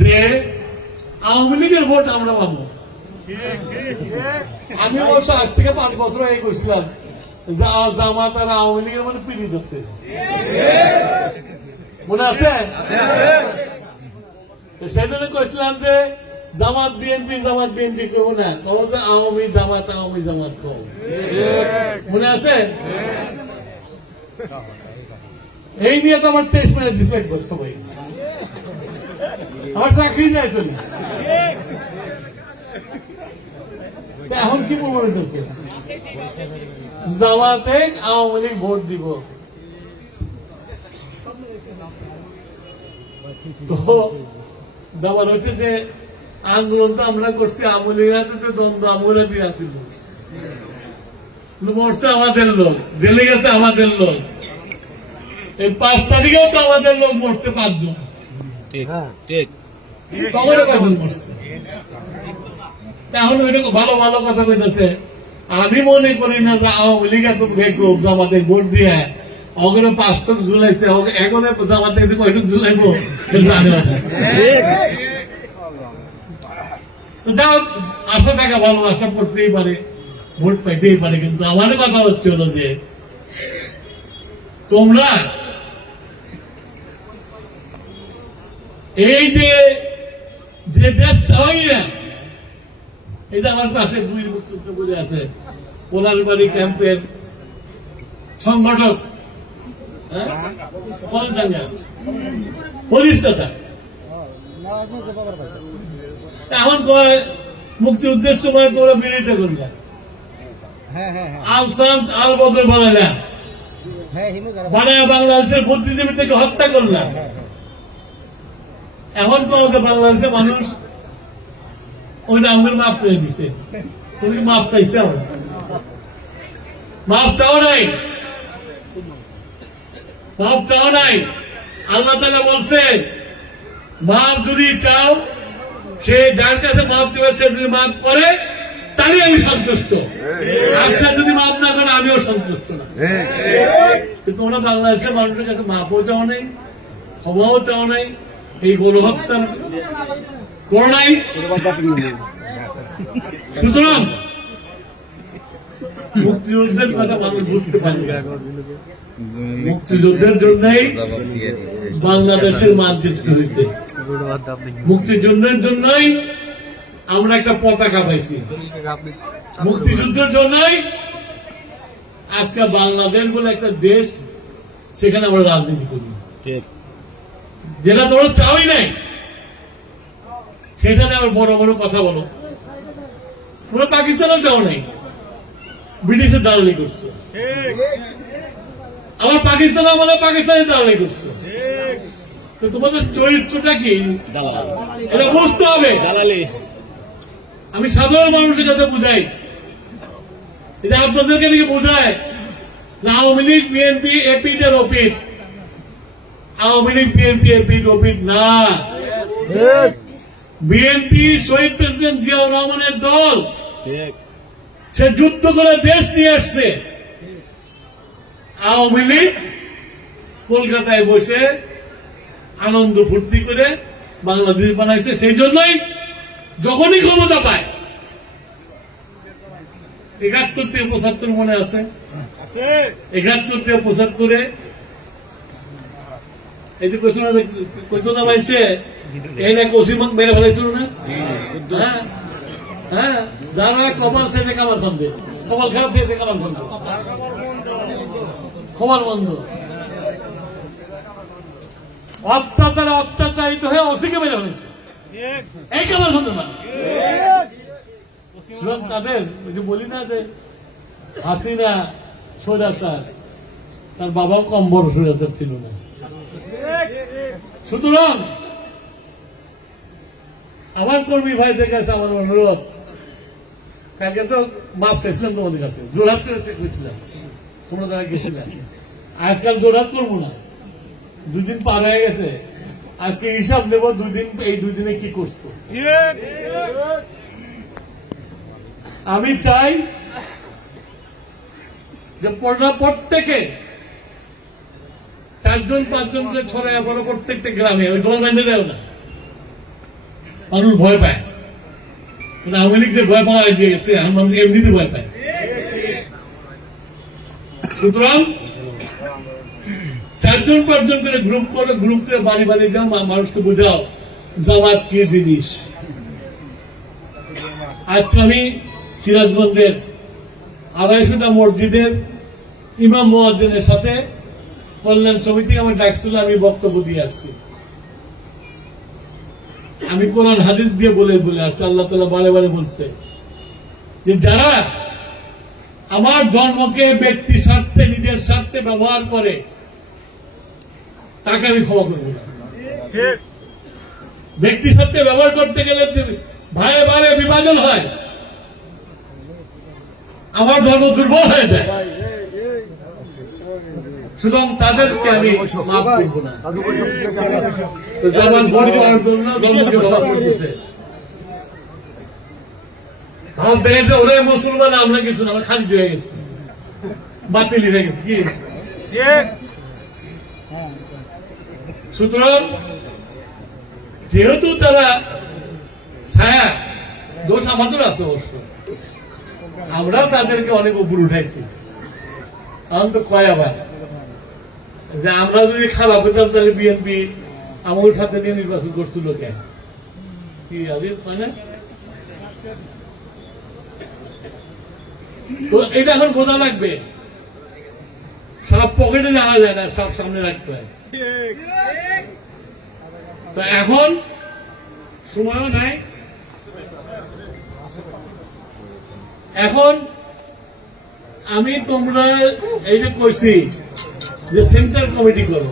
যে আওয়ামী লীগের ভোট আমরা পাবো। আমি অবশ্য আজ থেকে 5 বছর আগে করছিলাম জামাত আর আওয়ামী লীগের মধ্যে পীড়িত আছে, মনে আছে? সেই জন্য কইছিলাম যে জামাত বিএনপি কেউ না, কও যে আওয়ামী জামাত কও, মনে আছে? এই নিয়ে তো আমার 23 মিনিট ডিসাইড করে সবাই, আমার চাকরি যাইছে না। এখন কি প্রমাণিত হচ্ছে? জামাতে আওয়ামী লীগ ভোট দিব। তো ব্যাপার হচ্ছে যে আন্দোলন তো আমরা করছি, আওয়ামী লীগের হাতে দ্বন্দ্ব আমরা দিয়ে আসিল, মরছে আমাদের লোক, জেলে গেছে আমাদের লোক, এই 5 তারিখেও তো আমাদের লোক মরছে 5 জন, তখন কজন মরছে? এখন ওইটা ভালো ভালো কথা কইতেছে। আমি মনে করি না যে আওয়ামী লীগ এত বেকুব জামাতে ভোট দিয়ে ওখানে 5 টক ঝুলাইছে, এখন জামাতে কয়টুক ঝুলাইবো জানে না। তো যাও, আশা থাকা ভালো, আশা করতেই পারে, ভোট পাইতেই পারে। কিন্তু আমার কথা হচ্ছে হলো যে তোমরা এই যে দেশ চাই না, এই যে আমার পাশে 2 মুক্তিযুদ্ধ বলে আছে, পোলারবাড়ি ক্যাম্পের সংগঠক, পুলিশ কথা এখন কয় মুক্তিযুদ্ধের সময় তোমরা বিরোধিতা করলা, আলসান্স আল বদর বানাইলা, বানায় বাংলাদেশের বুদ্ধিজীবী থেকে হত্যা করলা। এখন কয় যে বাংলাদেশের মানুষ ওইটা আমাদের মাফ করে দিচ্ছে, তুমি মাফ চাইছে, মাফ চাও নাই, মাফ চাও নাই। আল্লাহ তাআলা বলছে মাফ যদি চাও, সে যার কাছে মাফ চাবে সে যদি মাফ করে তাহলে আমি সন্তুষ্ট, আর সে যদি মাফ না করে আমিও সন্তুষ্ট না। তোমরা বাংলাদেশের মানুষের কাছে মাফও চাও নাই, ক্ষমাও চাও নাই, এই গণহত্যা করো নাই। সুতরাং মুক্তিযুদ্ধের কথা মানুষ বুঝতে পারি, মুক্তিযুদ্ধের জন্যই বাংলাদেশের মানচিত্র হয়েছে, মুক্তিযুদ্ধের জন্যই আমরা একটা পতাকা পাইছি, মুক্তিযুদ্ধের জন্যই আজকে বাংলাদেশ বলে একটা দেশ, সেখানে আমরা রাজনীতি করি, যেটা তোমরা চাওই নাই সেখানে আবার বড় বড় কথা বলো। তোমরা পাকিস্তানও চাও নাই, ব্রিটিশের দালালি করছো, আবার পাকিস্তান আমাদের পাকিস্তানের দালালি করছো। তো তোমাদের চরিত্রটা কি এটা বুঝতে হবে। আমি সাধারণ মানুষের কাছে বুঝাই, এটা আপনাদেরকে নাকি বোঝায় না আওয়ামী লীগ বিএনপি এপিটের অপিট, আওয়ামী লীগ বিএনপি এপিট অপিট না। বিএনপি শহীদ প্রেসিডেন্ট জিয়াউর রহমানের দল, সে যুদ্ধ করে দেশ নিয়ে আসছে। আওয়ামী লীগ কলকাতায় বসে আনন্দ ফুর্তি করে বাংলাদেশ বানাইছে। সেই জন্যই যখনই ক্ষমতা পায় 71 থেকে 75 মনে আছে, 71 থেকে 75 এই যে কোশ্চেন কইতো না ভাইছে এই না কোসিমাক মেরে ফেলাইছিল না। হ্যাঁ, যারা কপাল সে কামার বন্ধে, কপাল খারাপ সে কামার বন্ধ, খবর বন্ধ। অত্যাচারিত হয়ে ওসিকে মেরে ফেলেছে, এই কামার বন্ধ না। তাদের বলি না যে হাসিনা স্বৈরাচার, তার বাবাও কম বড় স্বৈরাচার ছিল না। সুতরাং আমার কর্মী ভাইদের কাছে আমার অনুরোধ, কালকে তো মাপ চাইছিলাম তোমাদের কাছে, জোরহাট করে গেছিলাম, তোমরা তারা গেছিলাম। আজকাল জোরহাট করবো না, 2 দিন পার হয়ে গেছে, আজকে হিসাব নেব 2 দিন, এই 2 দিনে কি করছো। আমি চাই যে প্রত্যেকে 4 জন 5 জন করে ছড়াইয়া পড়ো প্রত্যেকটা গ্রামে, ওই দল বেঁধে দেও না, মানুষ ভয় পায়, আওয়ামী লীগ যে ভয় পাওয়া দিয়ে গেছে এখন মানুষ এমনিতে ভয় পায়। সুতরাং 4-5 করে গ্রুপ করো, গ্রুপ করে বাড়ি বাড়ি যাও, মানুষকে বোঝাও জামাত কি জিনিস। আজকে আমি সিরাজগঞ্জের 250টা মসজিদের ইমাম মুয়াজ্জিনের সাথে কল্যাণ সমিতি আমার ডাকছিল, আমি বক্তব্য দিয়ে আসছি। আমি কোরআন হাদিস দিয়ে বলে আসছি, আল্লাহ তাআলা বারে বারে বলছে যে যারা আমার ধর্মকে ব্যক্তি স্বার্থে নিজের স্বার্থে ব্যবহার করে তাকে আমি ক্ষমা করব না। ব্যক্তি স্বার্থে ব্যবহার করতে গেলে ভাইয়ে ভাইয়ে বিভাজন হয়, আমার ধর্ম দুর্বল হয়ে যায়। সুতরাং তাদেরকে আমি মাফ করব না। জামান ভোট করার জন্য ধর্মকে ব্যবহার করতেছে, তাহলে দেখেছে ওরা মুসলমান, আমরা কিছু না, আমরা খারিজ হয়ে গেছি, বাতিল হয়ে গেছে কি। সুতরাং যেহেতু তারা ছায়া, দোষ আমাদের আছে অবশ্য, আমরা তাদেরকে অনেক উপর উঠাইছি। আমি তো কয় আবার যে আমরা যদি খারাপ হইতাম তাহলে বিএনপি আমার সাথে নিয়ে নির্বাচন করছিল কেন, কি কয় না? তো এটা এখন বোঝা লাগবে, সব পকেটে জানা যায় না, সব সামনে রাখতে হয়। তো এখন সময়ও নাই, এখন আমি তোমরা এই যে কইছি যে সেন্ট্রাল কমিটি করো,